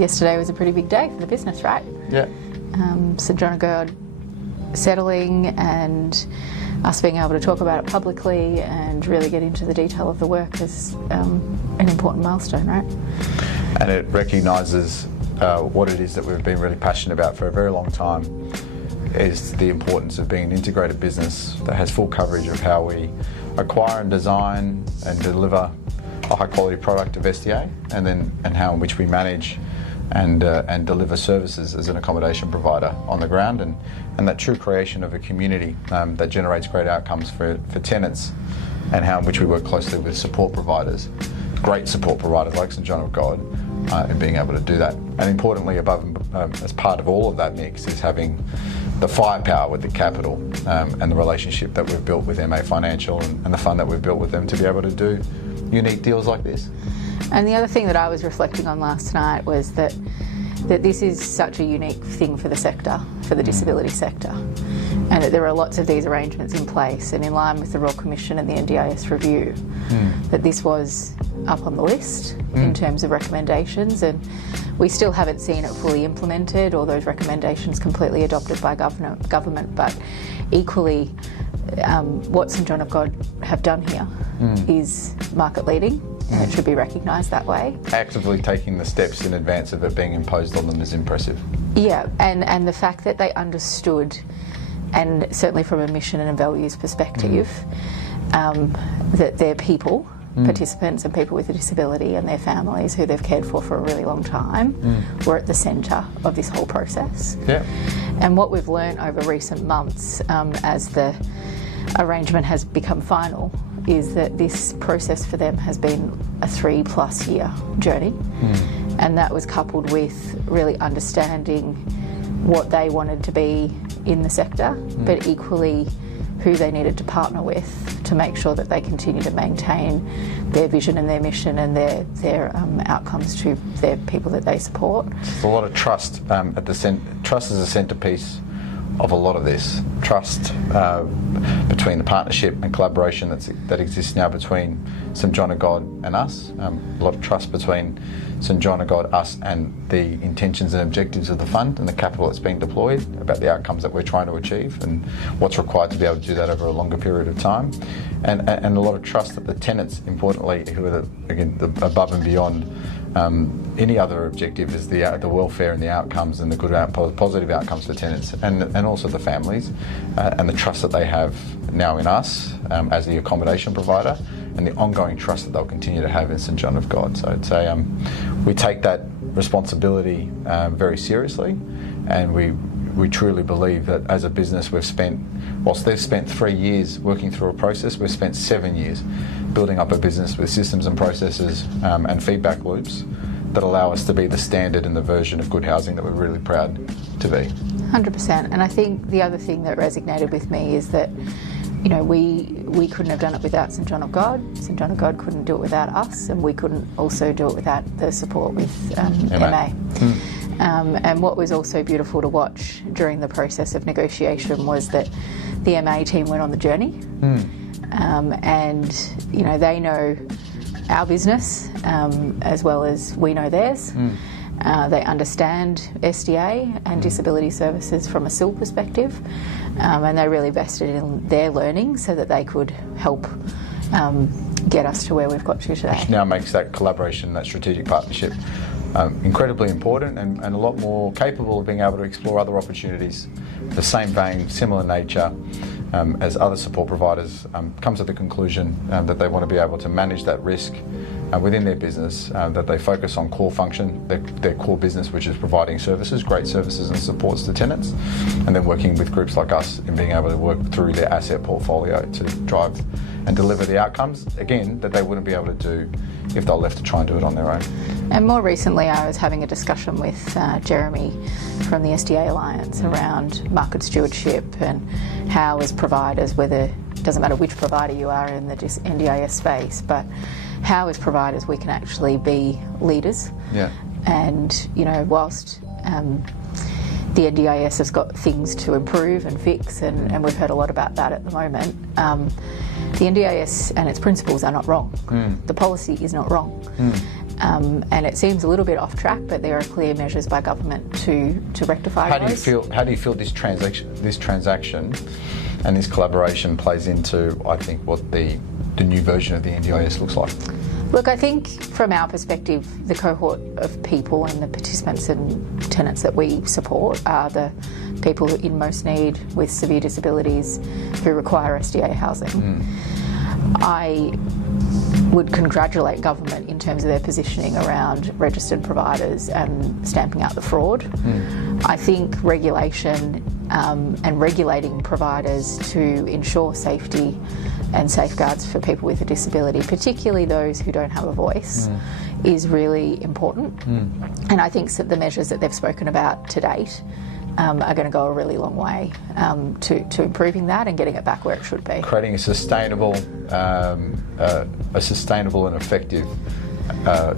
yesterday was a pretty big day for the business, right? Yeah. St John of God settling and us being able to talk about it publicly and really get into the detail of the work is an important milestone, right? And it recognises what it is that we've been really passionate about for a very long time, is the importance of being an integrated business that has full coverage of how we acquire and design and deliver a high quality product of SDA, and how in which we manage and deliver services as an accommodation provider on the ground, and that true creation of a community that generates great outcomes for tenants, and how in which we work closely with support providers, great support providers like St John of God, in being able to do that. And importantly, as part of all of that mix is having the firepower with the capital and the relationship that we've built with MA Financial and the fund that we've built with them to be able to do unique deals like this. And the other thing that I was reflecting on last night was that this is such a unique thing for the sector, for the disability sector, and that there are lots of these arrangements in place and in line with the Royal Commission and the NDIS review, that this was up on the list in terms of recommendations, and we still haven't seen it fully implemented or those recommendations completely adopted by government, but equally what St John of God have done here is market leading, and it should be recognised that way. Actively taking the steps in advance of it being imposed on them is impressive. Yeah, and the fact that they understood, and certainly from a mission and a values perspective, that their people, participants and people with a disability and their families who they've cared for a really long time were at the centre of this whole process. Yeah. And what we've learnt over recent months as the arrangement has become final is that this process for them has been a 3+ year journey, and that was coupled with really understanding what they wanted to be in the sector, but equally who they needed to partner with to make sure that they continue to maintain their vision and their mission and their outcomes to their people that they support. There's a lot of trust at the trust is a centrepiece of a lot of this. Trust between the partnership and collaboration that exists now between St John of God and us. A lot of trust between St John of God, us, and the intentions and objectives of the fund and the capital that's being deployed, about the outcomes that we're trying to achieve and what's required to be able to do that over a longer period of time. And a lot of trust that the tenants, importantly, who are above and beyond any other objective, is the welfare and the outcomes and the good positive outcomes for tenants and also the families, and the trust that they have now in us as the accommodation provider, and the ongoing trust that they'll continue to have in St John of God. So I'd say we take that responsibility very seriously, and we truly believe that as a business whilst they've spent 3 years working through a process, we've spent 7 years building up a business with systems and processes and feedback loops that allow us to be the standard and the version of good housing that we're really proud to be. 100%. And I think the other thing that resonated with me is that, we couldn't have done it without St John of God. St John of God couldn't do it without us, and we couldn't also do it without the support with MA. And what was also beautiful to watch during the process of negotiation was that the MA team went on the journey, and they know our business as well as we know theirs. They understand SDA and disability services from a SIL perspective, and they really vested in their learning so that they could help get us to where we've got to today. Which now makes that collaboration, that strategic partnership, incredibly important and a lot more capable of being able to explore other opportunities the same vein, similar nature, as other support providers come to the conclusion that they want to be able to manage that risk within their business, that they focus on core function, their core business, which is providing services, great services and supports to tenants, and then working with groups like us in being able to work through their asset portfolio to drive and deliver the outcomes, again, that they wouldn't be able to do if they're left to try and do it on their own. And more recently, I was having a discussion with Jeremy from the SDA Alliance around market stewardship and how as providers, it doesn't matter which provider you are in the NDIS space, but how as providers we can actually be leaders. Yeah. And, whilst the NDIS has got things to improve and fix, and we've heard a lot about that at the moment, the NDIS and its principles are not wrong. The policy is not wrong. And it seems a little bit off track, but there are clear measures by government to rectify those. How do you feel this transaction and this collaboration plays into, I think, what the new version of the NDIS looks like? Look, I think from our perspective, the cohort of people and the participants and tenants that we support are the people in most need with severe disabilities who require SDA housing. I would congratulate government in terms of their positioning around registered providers and stamping out the fraud. I think regulation and regulating providers to ensure safety and safeguards for people with a disability, particularly those who don't have a voice, is really important. And I think that the measures that they've spoken about to date are going to go a really long way to improving that and getting it back where it should be. Creating a sustainable and effective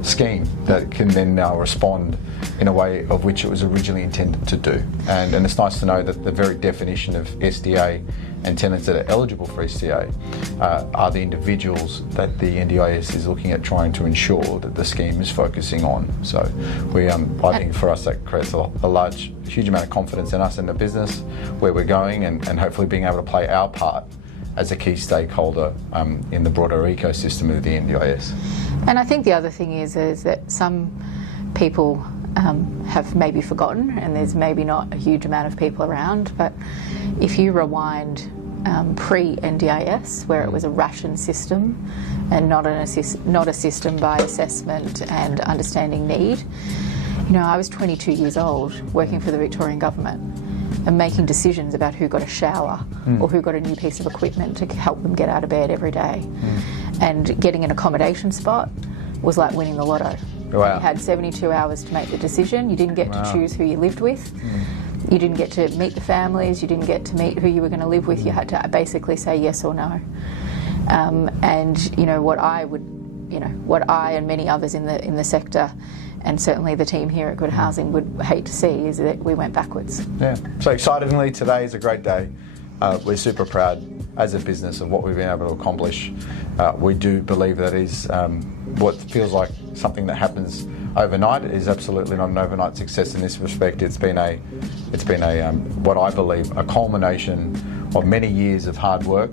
scheme that can then now respond in a way of which it was originally intended to do. And it's nice to know that the very definition of SDA and tenants that are eligible for SDA are the individuals that the NDIS is looking at trying to ensure that the scheme is focusing on. So I think for us that creates a huge amount of confidence in us and the business, where we're going, and hopefully being able to play our part as a key stakeholder in the broader ecosystem of the NDIS. And I think the other thing is that some people have maybe forgotten, and there's maybe not a huge amount of people around, but if you rewind pre-NDIS, where it was a ration system and not a system by assessment and understanding need, I was 22 years old working for the Victorian government and making decisions about who got a shower or who got a new piece of equipment to help them get out of bed every day. And getting an accommodation spot was like winning the lotto. Wow. You had 72 hours to make the decision. You didn't get to choose who you lived with. You didn't get to meet the families. You didn't get to meet who you were going to live with. You had to basically say yes or no. And what I and many others in the sector, and certainly the team here at Good Housing, would hate to see is that we went backwards. Yeah. So excitingly, today is a great day. We're super proud as a business of what we've been able to accomplish. We do believe that is what feels like something that happens overnight. It is absolutely not an overnight success in this respect. It's been a what I believe a culmination of many years of hard work,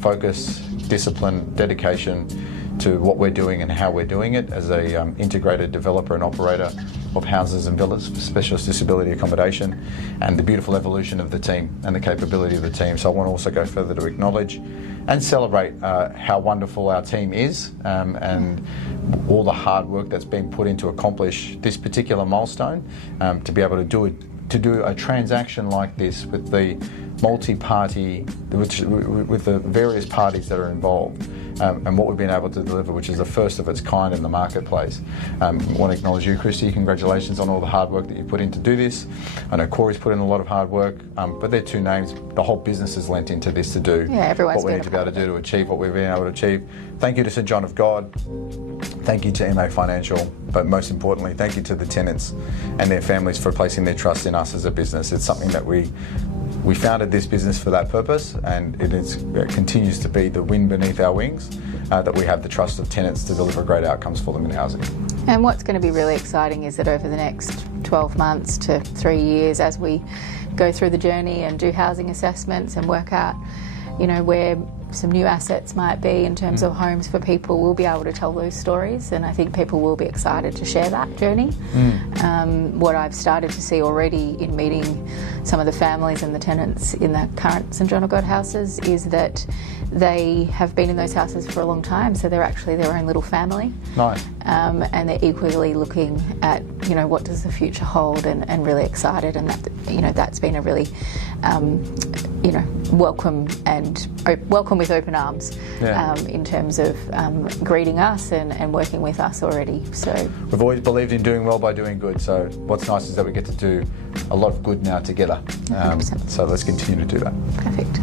focus, discipline, dedication to what we're doing and how we're doing it as a integrated developer and operator of houses and villas for specialist disability accommodation, and the beautiful evolution of the team and the capability of the team. So I want to also go further to acknowledge and celebrate how wonderful our team is and all the hard work that's been put in to accomplish this particular milestone, to be able to do a transaction like this with the multi-party, with the various parties that are involved, and what we've been able to deliver, which is the first of its kind in the marketplace. I want to acknowledge you, Kristy. Congratulations on all the hard work that you put in to do this. I know Corey's put in a lot of hard work, but they're two names. The whole business has lent into this to do what we need to be able to do to achieve what we've been able to achieve. Thank you to St John of God. Thank you to MA Financial, but most importantly, thank you to the tenants and their families for placing their trust in us as a business. It's something that we founded this business for that purpose, and it continues to be the wind beneath our wings, that we have the trust of tenants to deliver great outcomes for them in housing. And what's going to be really exciting is that over the next 12 months to 3 years, as we go through the journey and do housing assessments and work out, where some new assets might be in terms of homes for people, we'll be able to tell those stories, and I think people will be excited to share that journey. What I've started to see already in meeting some of the families and the tenants in the current St John of God houses is that they have been in those houses for a long time, so they're actually their own little family. Nice. And they're equally looking at, what does the future hold, and really excited, and that, that's been a really, welcome with open arms, in terms of greeting us and working with us already. So we've always believed in doing well by doing good. So what's nice is that we get to do a lot of good now together. So let's continue to do that. Perfect.